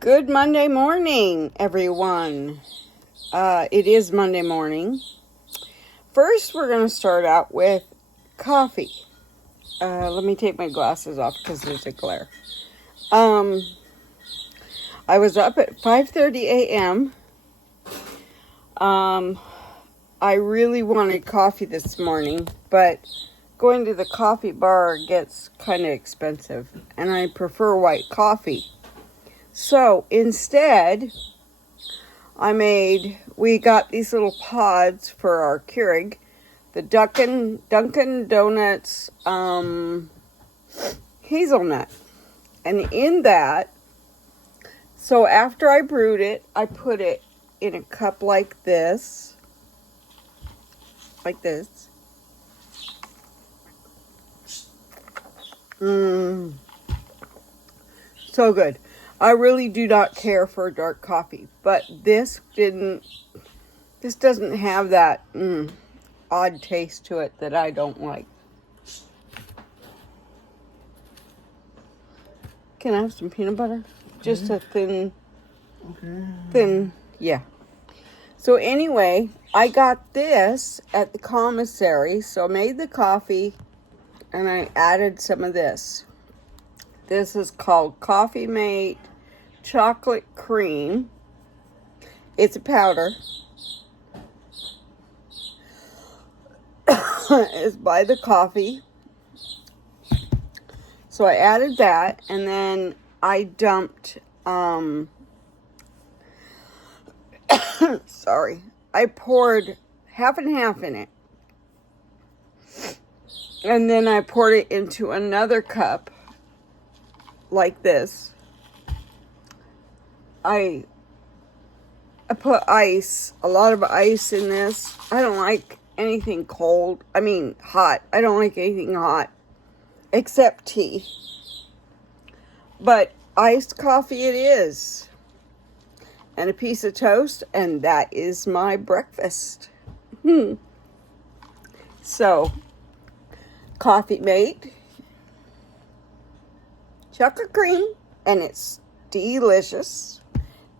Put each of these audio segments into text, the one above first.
Good Monday morning, everyone. It is Monday morning. First, we're going to start out with coffee. Let me take my glasses off because there's a glare. I was up at 5:30 a.m. I really wanted coffee this morning, but going to the coffee bar gets kind of expensive, and I prefer white coffee. So instead, we got these little pods for our Keurig, the Dunkin' Donuts hazelnut. And in that, so after I brewed it, I put it in a cup like this. So good. I really do not care for dark coffee, but this doesn't have that odd taste to it that I don't like. Can I have some peanut butter? Just a thin, yeah. So anyway, I got this at the commissary, so I made the coffee and I added some of this. This is called Coffee Mate Chocolate Cream. It's a powder. It's by the coffee. So I added that, and then I dumped, I poured half and half in it. And then I poured it into another cup, like this. I put ice, a lot of ice in this. I don't like anything hot. I don't like anything hot except tea. But iced coffee it is. And a piece of toast, and that is my breakfast. So, Coffee Mate chocolate cream, and it's delicious.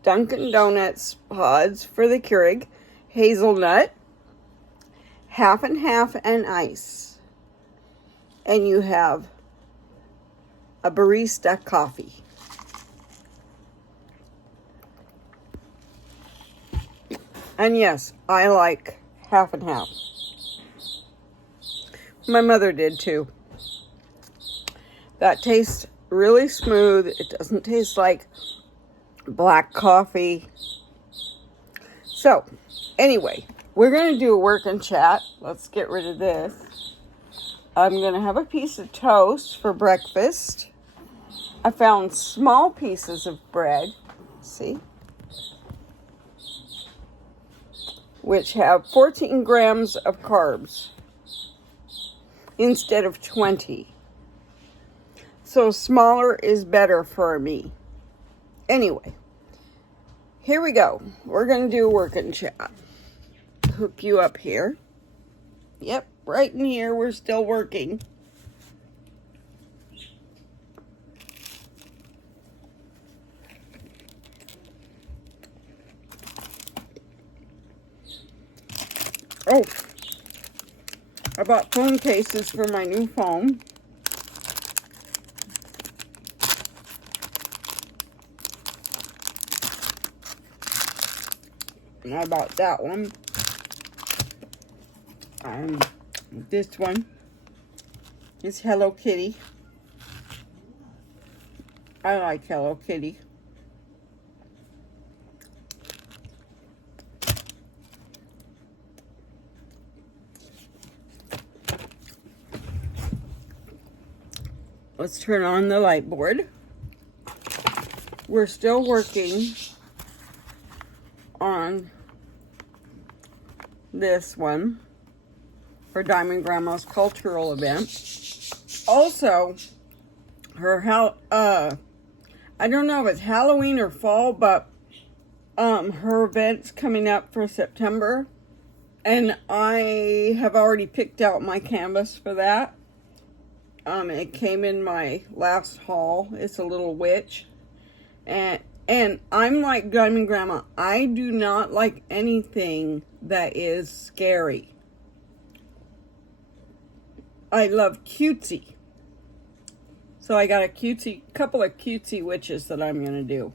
Dunkin' Donuts pods for the Keurig, hazelnut, half and half, and ice. And you have a barista coffee. And yes, I like half and half. My mother did too. That tastes really smooth. It doesn't taste like black coffee. So, anyway, we're going to do a work and chat. Let's get rid of this. I'm going to have a piece of toast for breakfast. I found small pieces of bread. See? Which have 14 grams of carbs instead of 20. So smaller is better for me. Anyway, here we go. We're going to do a work and chat. Hook you up here. Yep, right in here. We're still working. Oh, I bought phone cases for my new phone. And I bought that one. This one is Hello Kitty. I like Hello Kitty. Let's turn on the light board. We're still working on this one for Diamond Grandma's cultural event. Also, I don't know if it's Halloween or fall, but her event's coming up for September, and I have already picked out my canvas for that. It came in my last haul. It's a little witch. And I'm like Diamond Grandma. I do not like anything that is scary. I love cutesy. So I got a couple of cutesy witches that I'm going to do.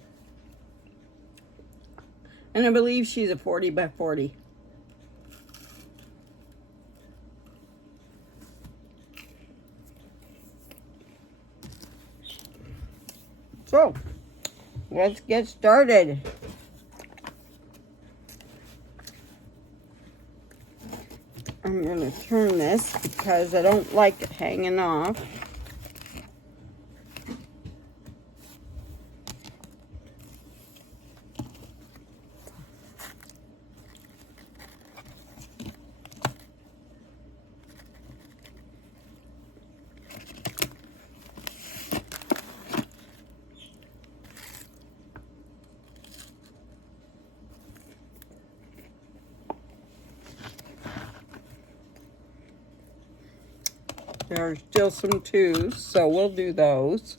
And I believe she's a 40 by 40. So, let's get started. I'm going to turn this because I don't like it hanging off. There are still some 2s, so we'll do those.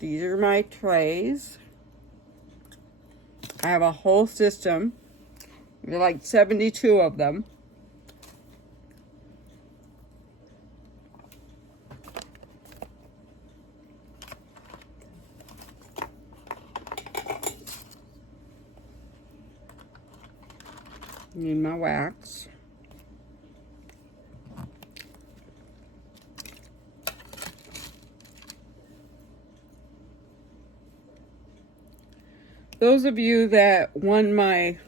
These are my trays. I have a whole system. There are like 72 of them. Need my wax. Those of you that won my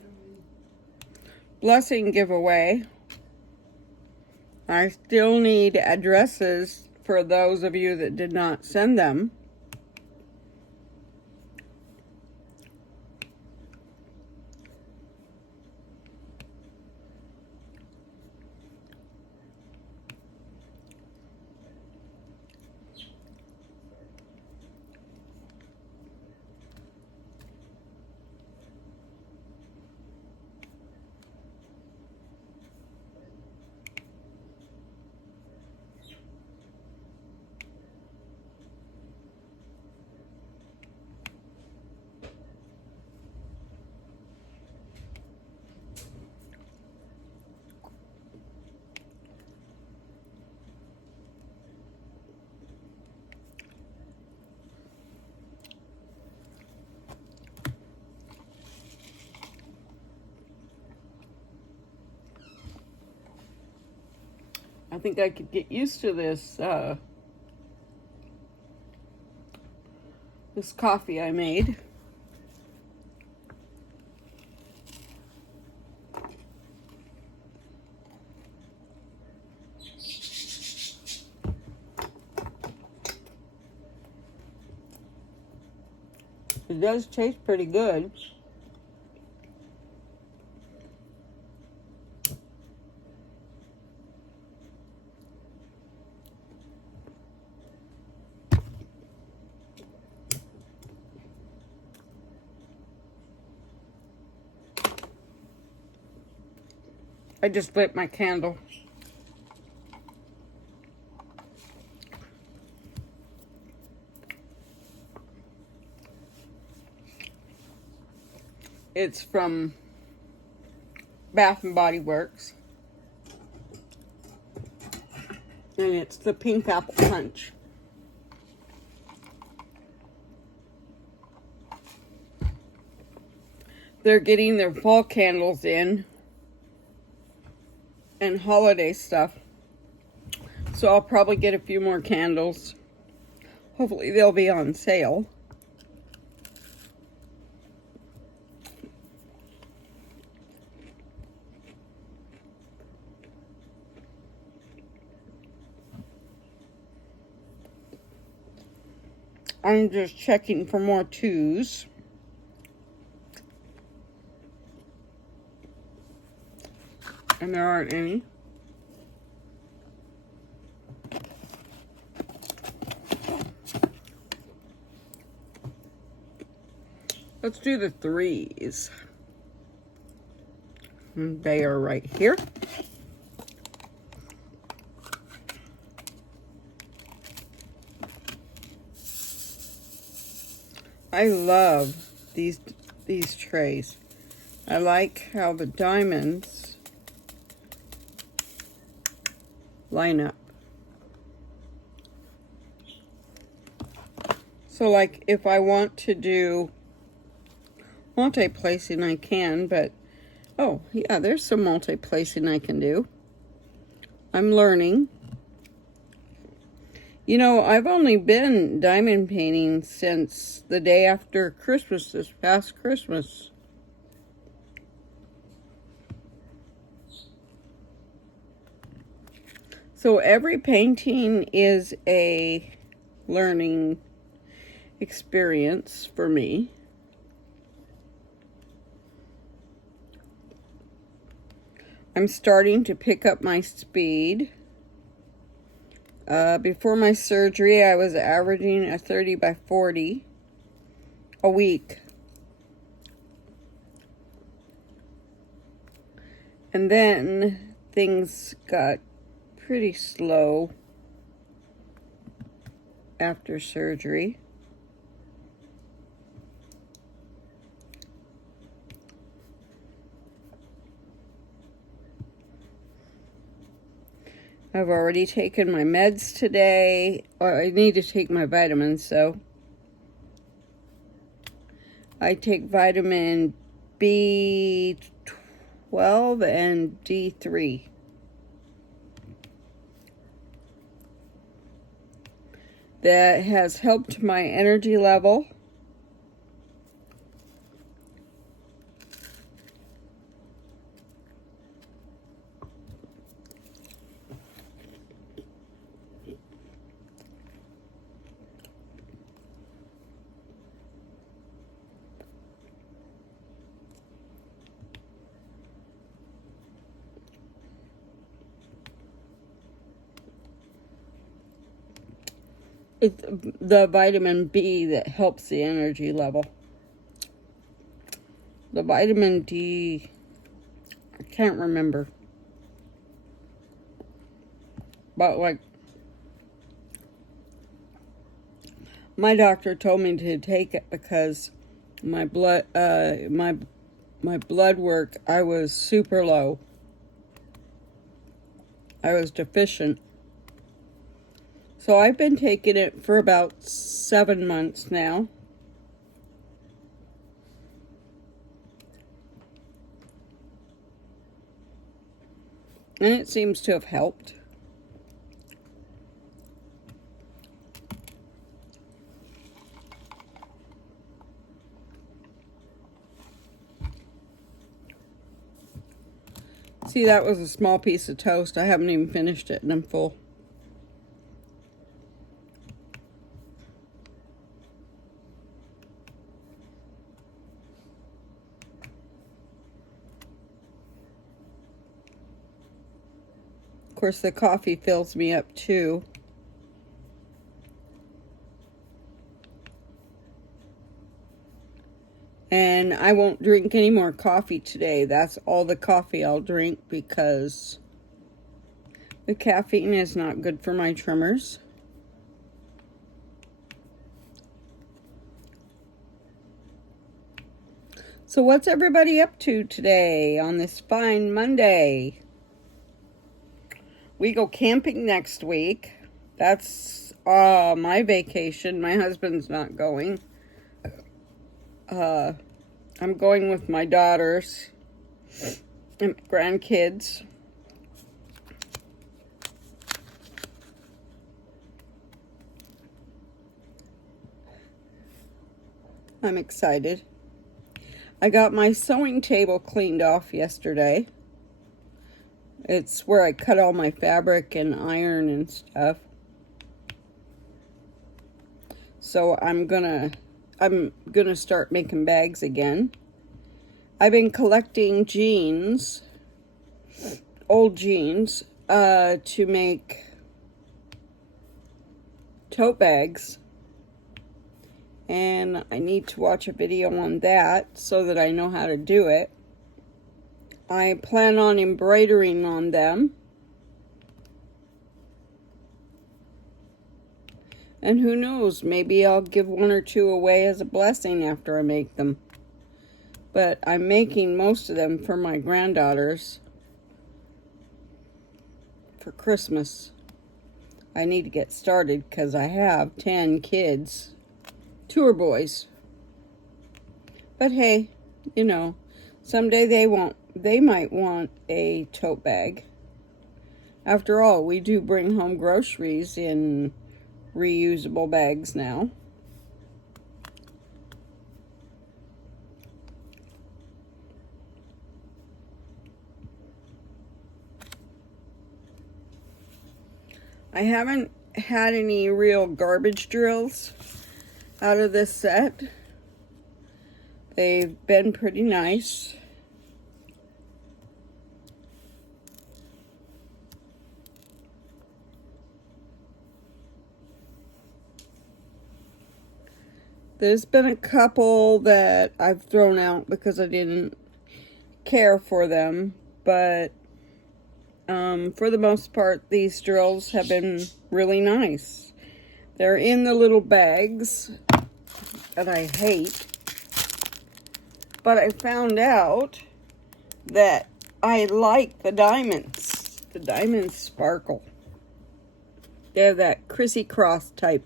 blessing giveaway, I still need addresses for those of you that did not send them. I think I could get used to this this coffee I made. It does taste pretty good. I just lit my candle. It's from Bath and Body Works. And it's the Pink Apple Punch. They're getting their fall candles in and holiday stuff. So I'll probably get a few more candles. Hopefully they'll be on sale. I'm just checking for more 2s. And there aren't any. Let's do the 3s. And they are right here. I love these trays. I like how the diamonds line up. So like if I want to do multi-placing, I can, but oh yeah, there's some multi-placing I can do. I'm learning. You know, I've only been diamond painting since the day after Christmas, this past Christmas. So every painting is a learning experience for me. I'm starting to pick up my speed. Before my surgery, I was averaging a 30 by 40 a week. And then things got pretty slow after surgery. I've already taken my meds today. Or I need to take my vitamins, so I take vitamin B12 and D3. That has helped my energy level. It's the vitamin B that helps the energy level. The vitamin D, I can't remember. But like, my doctor told me to take it because my blood, my blood work, I was super low. I was deficient. So I've been taking it for about 7 months now. And it seems to have helped. See, that was a small piece of toast. I haven't even finished it and I'm full. Of course, the coffee fills me up too. And I won't drink any more coffee today. That's all the coffee I'll drink because the caffeine is not good for my tremors. So what's everybody up to today on this fine Monday? We go camping next week. That's my vacation. My husband's not going. I'm going with my daughters and my grandkids. I'm excited. I got my sewing table cleaned off yesterday. It's where I cut all my fabric and iron and stuff. So I'm gonna start making bags again. I've been collecting jeans, old jeans, to make tote bags. And I need to watch a video on that so that I know how to do it. I plan on embroidering on them. And who knows, maybe I'll give one or two away as a blessing after I make them. But I'm making most of them for my granddaughters for Christmas. I need to get started because I have 10 kids. 2 are boys. But hey, you know, someday they might want a tote bag. After all, we do bring home groceries in reusable bags now. I haven't had any real garbage drills out of this set. They've been pretty nice. There's been a couple that I've thrown out because I didn't care for them, but for the most part, these drills have been really nice. They're in the little bags that I hate, but I found out that I like the diamonds. The diamonds sparkle. They have that crissy-cross type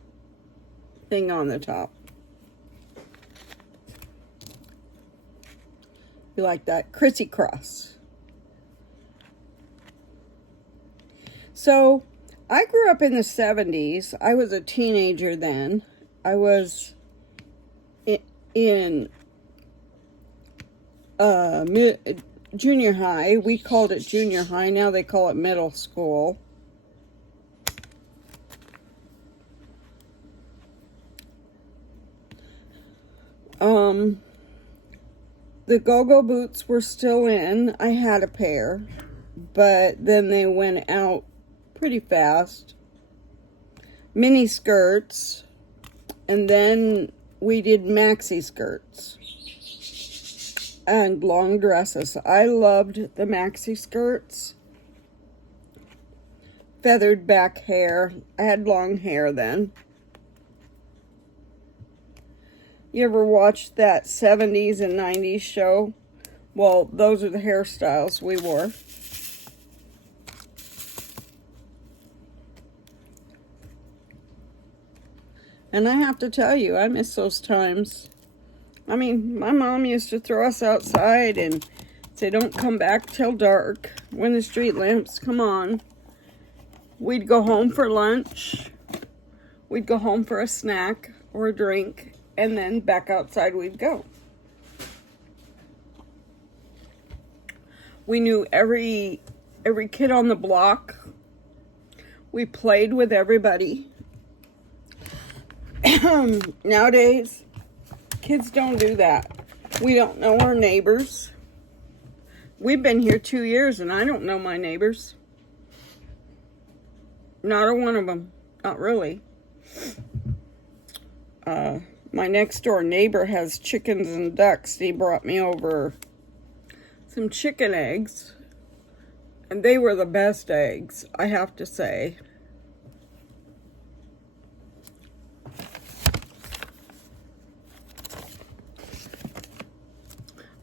thing on the top. You like that crissy-cross. So, I grew up in the 70s. I was a teenager then. I was in junior high. We called it junior high. Now they call it middle school. The go-go boots were still in. I had a pair, but then they went out pretty fast. Mini skirts, and then we did maxi skirts and long dresses. I loved the maxi skirts. Feathered back hair. I had long hair then. You ever watched that 70s and 90s show? Well, those are the hairstyles we wore. And I have to tell you, I miss those times. I mean, my mom used to throw us outside and say, don't come back till dark when the street lamps come on. We'd go home for lunch. We'd go home for a snack or a drink. And then back outside we'd go. We knew every kid on the block. We played with everybody. Nowadays, kids don't do that. We don't know our neighbors. We've been here 2 years and I don't know my neighbors. Not a one of them. Not really. My next door neighbor has chickens and ducks. He brought me over some chicken eggs. And they were the best eggs, I have to say.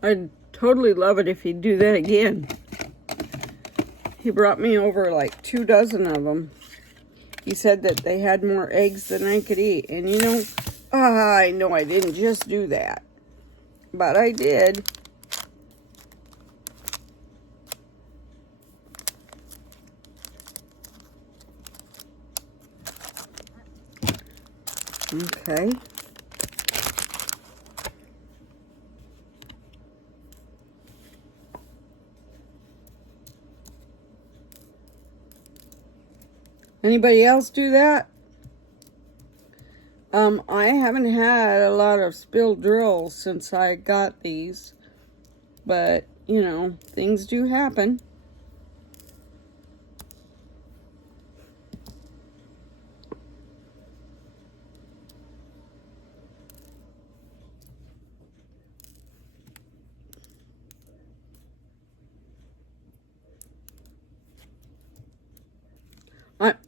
I'd totally love it if he'd do that again. He brought me over like 2 dozen of them. He said that they had more eggs than I could eat. And you know, I know I didn't just do that, but I did. Okay. Anybody else do that? I haven't had a lot of spilled drills since I got these, but, you know, things do happen.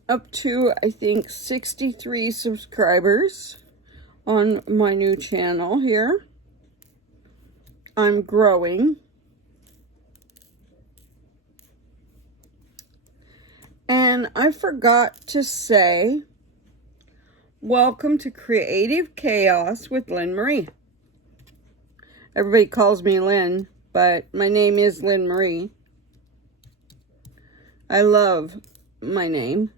up to, I think, 63 subscribers on my new channel here. I'm growing. And I forgot to say, welcome to Creative Chaos with Lynn Marie. Everybody calls me Lynn, but my name is Lynn Marie. I love my name.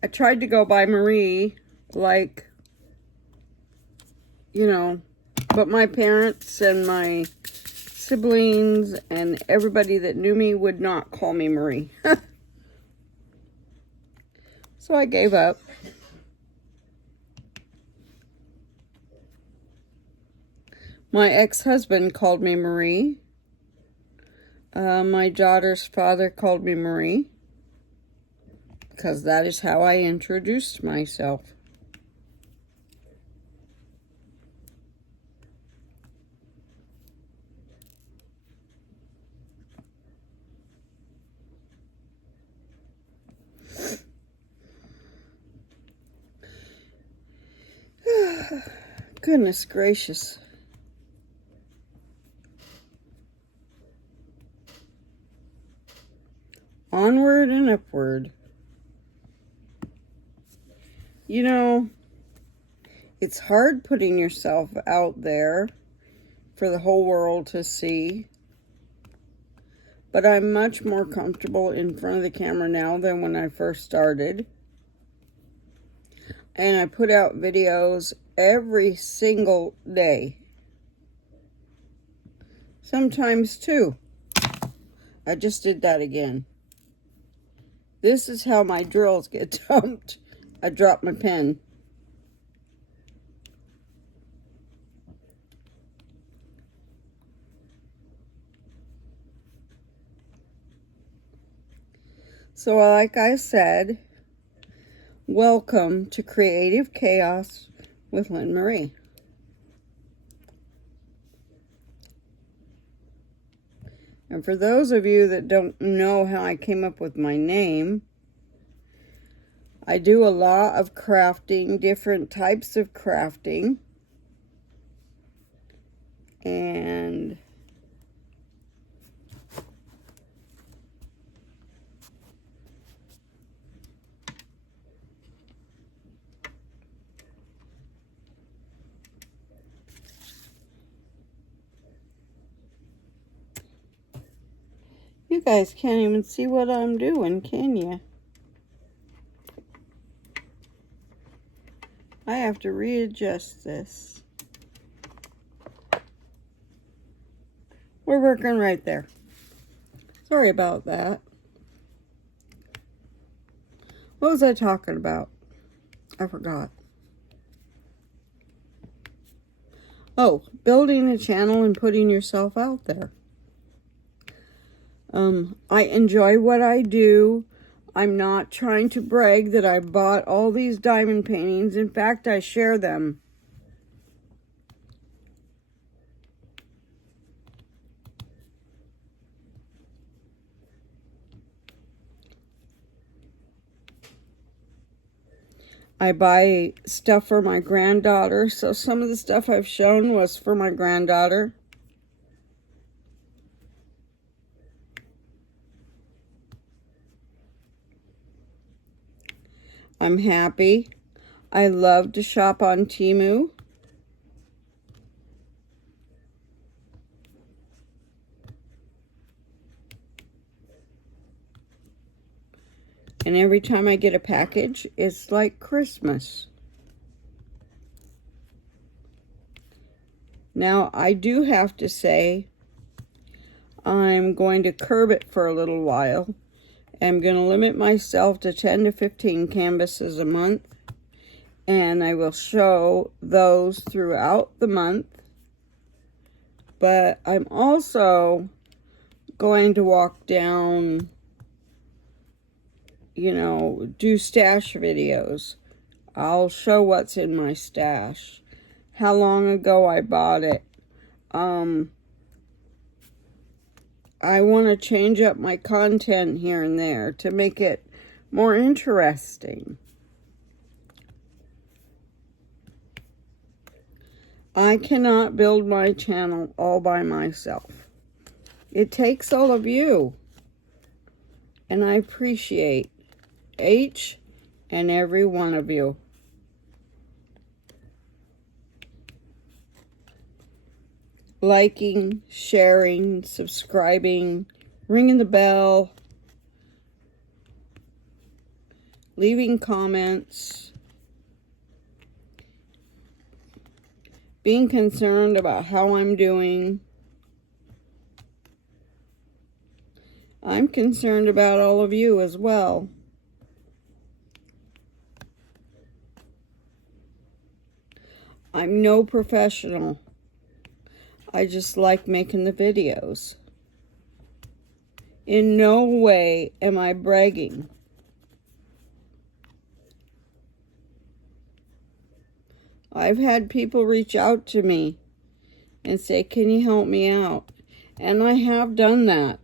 I tried to go by Marie, like, you know, but my parents and my siblings and everybody that knew me would not call me Marie. So I gave up. My ex-husband called me Marie. My daughter's father called me Marie, because that is how I introduced myself. Goodness gracious. Onward and upward. You know, it's hard putting yourself out there for the whole world to see. But I'm much more comfortable in front of the camera now than when I first started. And I put out videos every single day. Sometimes two. I just did that again. This is how my drills get dumped. I dropped my pen. So like I said, welcome to Creative Chaos with Lynn Marie. And for those of you that don't know how I came up with my name, I do a lot of crafting, different types of crafting. And you guys can't even see what I'm doing, can you? I have to readjust this. We're working right there. Sorry about that. What was I talking about? I forgot. Oh, building a channel and putting yourself out there. I enjoy what I do. I'm not trying to brag that I bought all these diamond paintings. In fact, I share them. I buy stuff for my granddaughter. So some of the stuff I've shown was for my granddaughter. I'm happy. I love to shop on Temu. And every time I get a package, it's like Christmas. Now, I do have to say, I'm going to curb it for a little while. I'm going to limit myself to 10 to 15 canvases a month. And I will show those throughout the month. But I'm also going to walk down, you know, do stash videos. I'll show what's in my stash. How long ago I bought it. I want to change up my content here and there to make it more interesting. I cannot build my channel all by myself. It takes all of you. And I appreciate each and every one of you. Liking, sharing, subscribing, ringing the bell, leaving comments, being concerned about how I'm doing. I'm concerned about all of you as well. I'm no professional. I just like making the videos. In no way am I bragging. I've had people reach out to me and say, "Can you help me out?" And I have done that.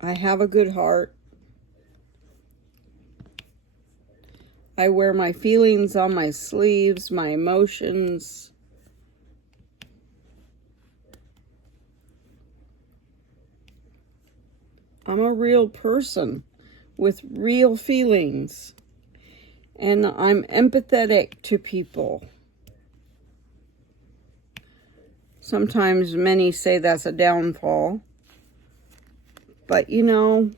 I have a good heart. I wear my feelings on my sleeves, my emotions. I'm a real person with real feelings. And I'm empathetic to people. Sometimes many say that's a downfall. But you know,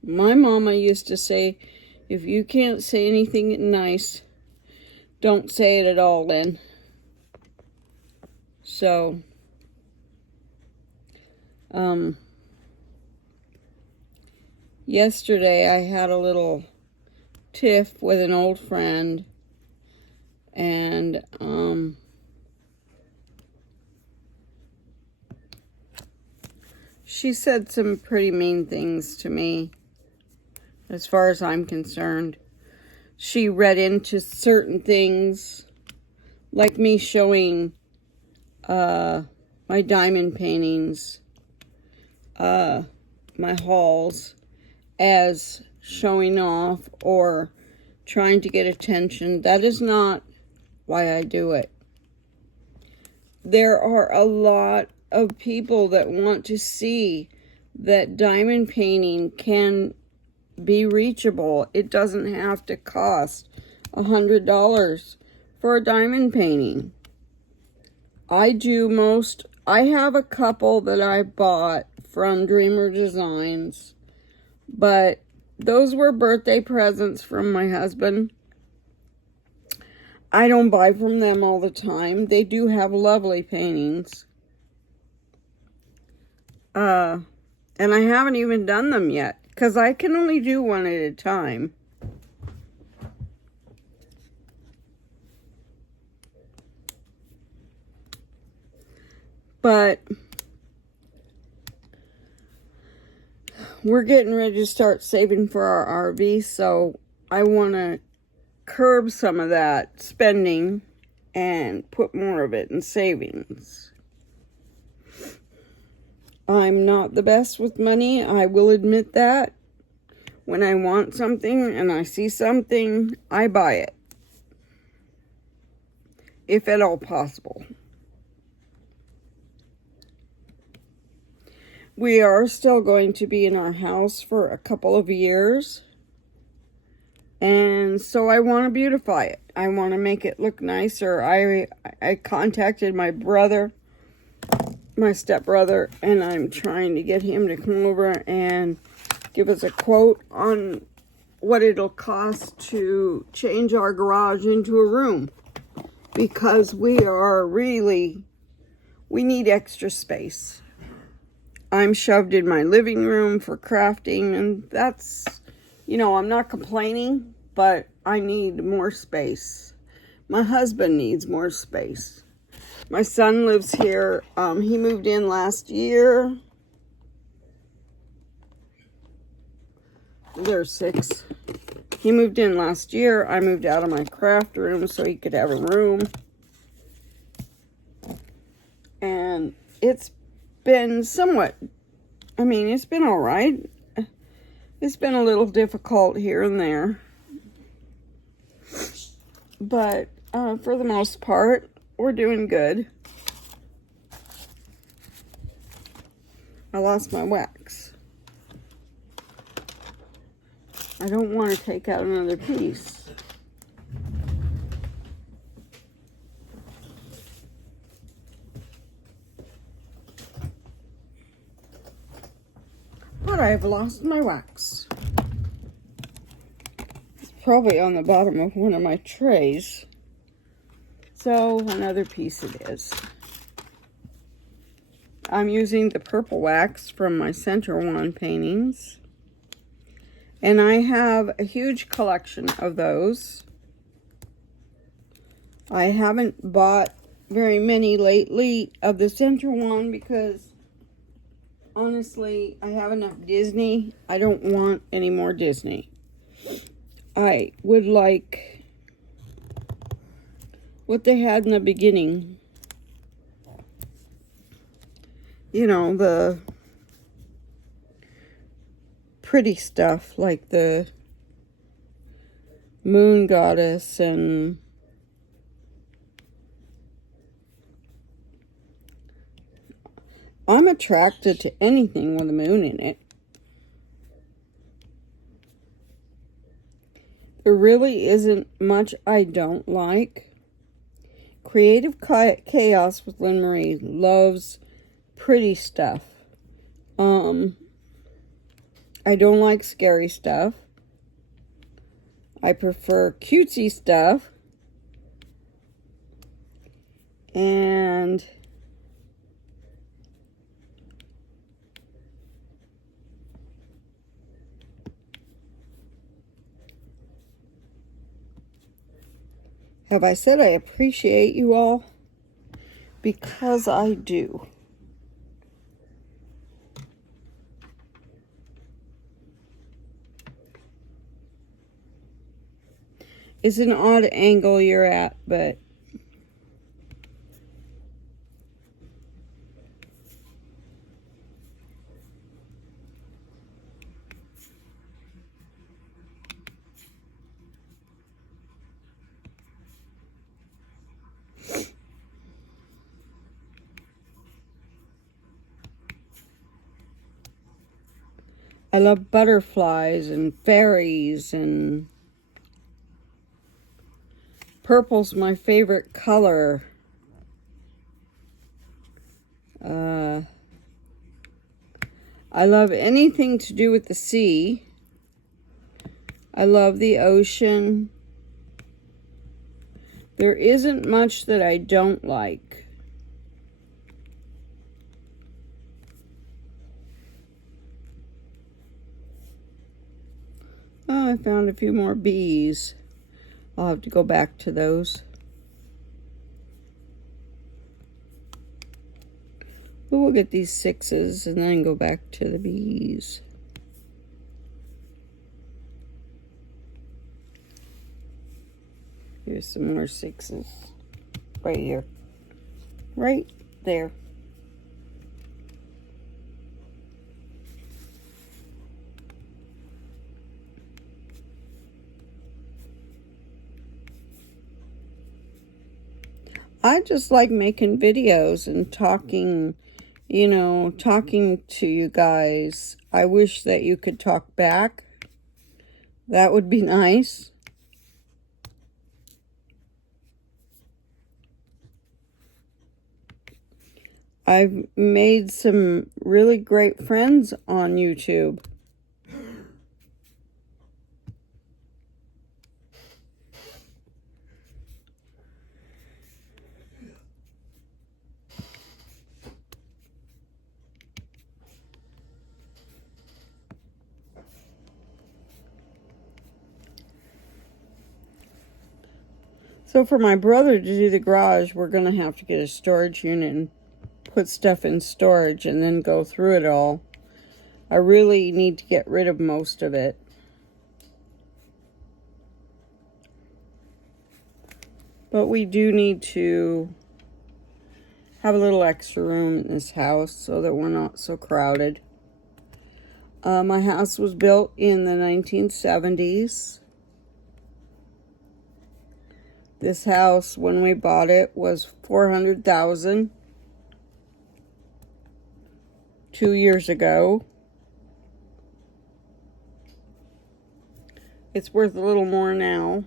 my mama used to say, if you can't say anything nice, don't say it at all then. So, yesterday I had a little tiff with an old friend, and she said some pretty mean things to me. As far as I'm concerned, she read into certain things, like me showing my diamond paintings, my hauls, as showing off or trying to get attention. That is not why I do it. There are a lot of people that want to see that diamond painting can be reachable. It doesn't have to cost $100 for a diamond painting. I have a couple that I bought from Dreamer Designs, but those were birthday presents from my husband. I don't buy from them all the time. They do have lovely paintings. And I haven't even done them yet, because I can only do one at a time. But we're getting ready to start saving for our RV, so I want to curb some of that spending and put more of it in savings. I'm not the best with money, I will admit that. When I want something and I see something, I buy it. If at all possible. We are still going to be in our house for a couple of years. And so I want to beautify it. I want to make it look nicer. I contacted my brother, my stepbrother, and I'm trying to get him to come over and give us a quote on what it'll cost to change our garage into a room. Because we need extra space. I'm shoved in my living room for crafting, and that's, I'm not complaining, but I need more space. My husband needs more space. My son lives here. He moved in last year. There's 6. He moved in last year. I moved out of my craft room so he could have a room. And it's been somewhat, it's been all right. It's been a little difficult here and there. But for the most part, we're doing good. I lost my wax. I don't want to take out another piece. But I have lost my wax. It's probably on the bottom of one of my trays. So another piece it is. I'm using the purple wax from my center one paintings. And I have a huge collection of those. I haven't bought very many lately of the center one because honestly, I have enough Disney. I don't want any more Disney. I would like what they had in the beginning. You know, the pretty stuff like the moon goddess and I'm attracted to anything with a moon in it. There really isn't much I don't like. Creative Chaos with Lynn Marie loves pretty stuff. I don't like scary stuff. I prefer cutesy stuff. And have I said I appreciate you all? Because I do. It's an odd angle you're at, but I love butterflies and fairies, and purple's my favorite color. I love anything to do with the sea. I love the ocean. There isn't much that I don't like. Oh, I found a few more bees. I'll have to go back to those. But we'll get these 6s and then go back to the bees. Here's some more 6s. Right here. Right there. I just like making videos and talking, talking to you guys. I wish that you could talk back. That would be nice. I've made some really great friends on YouTube. So for my brother to do the garage, we're going to have to get a storage unit and put stuff in storage and then go through it all. I really need to get rid of most of it. But we do need to have a little extra room in this house so that we're not so crowded. My house was built in the 1970s. This house, when we bought it, was $400,000 2 years ago. It's worth a little more now.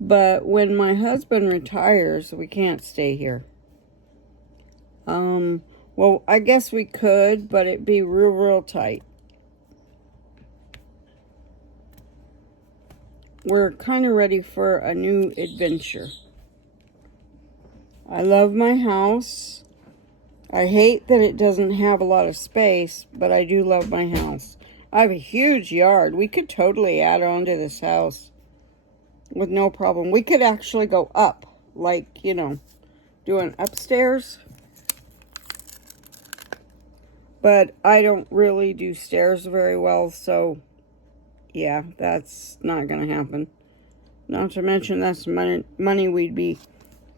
But when my husband retires, we can't stay here. Well, I guess we could, but it'd be real tight. We're kind of ready for a new adventure. I love my house. I hate that it doesn't have a lot of space, but I do love my house. I have a huge yard. We could totally add on to this house with no problem. We could actually go up, like, you know, doing upstairs. But I don't really do stairs very well, so yeah, that's not going to happen. Not to mention that's money we'd be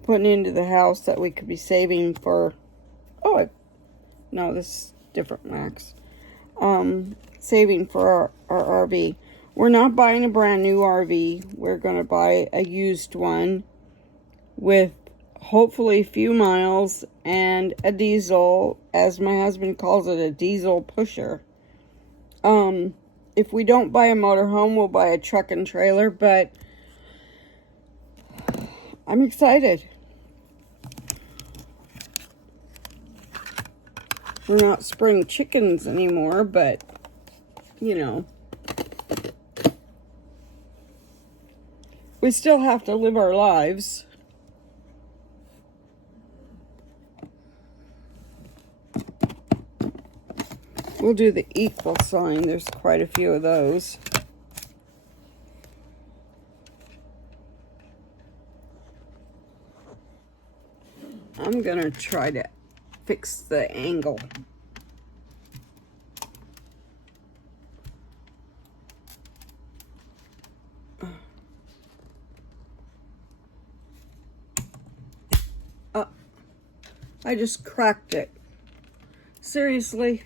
putting into the house that we could be saving for, no, this is different wax. Saving for our RV. We're not buying a brand new RV. We're going to buy a used one with hopefully a few miles and a diesel, as my husband calls it, a diesel pusher. If we don't buy a motorhome, we'll buy a truck and trailer, but I'm excited. We're not spring chickens anymore, but, you know, we still have to live our lives. We'll do the equal sign. There's quite a few of those. I'm going to try to fix the angle. I just cracked it. Seriously?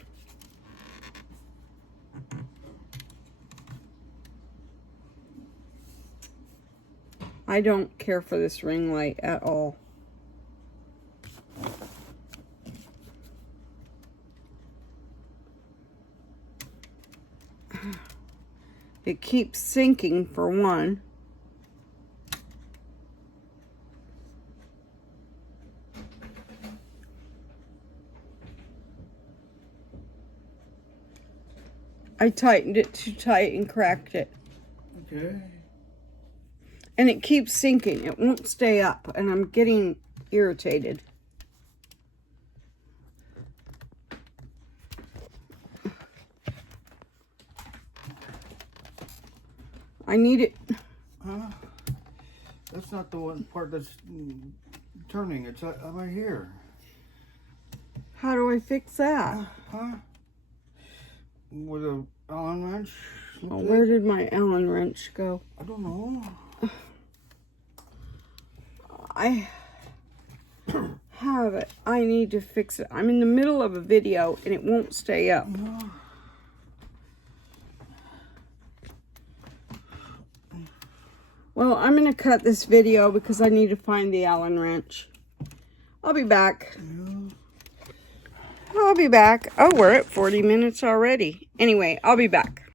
I don't care for this ring light at all. It keeps sinking for one. I tightened it too tight and cracked it. Okay. And it keeps sinking. It won't stay up, and I'm getting irritated. I need it. Huh? That's not the one part that's turning. It's right here. How do I fix that? Huh? With a Allen wrench? Well, where did my Allen wrench go? I don't know. I have it. I need to fix it. I'm in the middle of a video and it won't stay up. Well, I'm going to cut this video because I need to find the Allen wrench. I'll be back. I'll be back. Oh, we're at 40 minutes already. Anyway, I'll be back.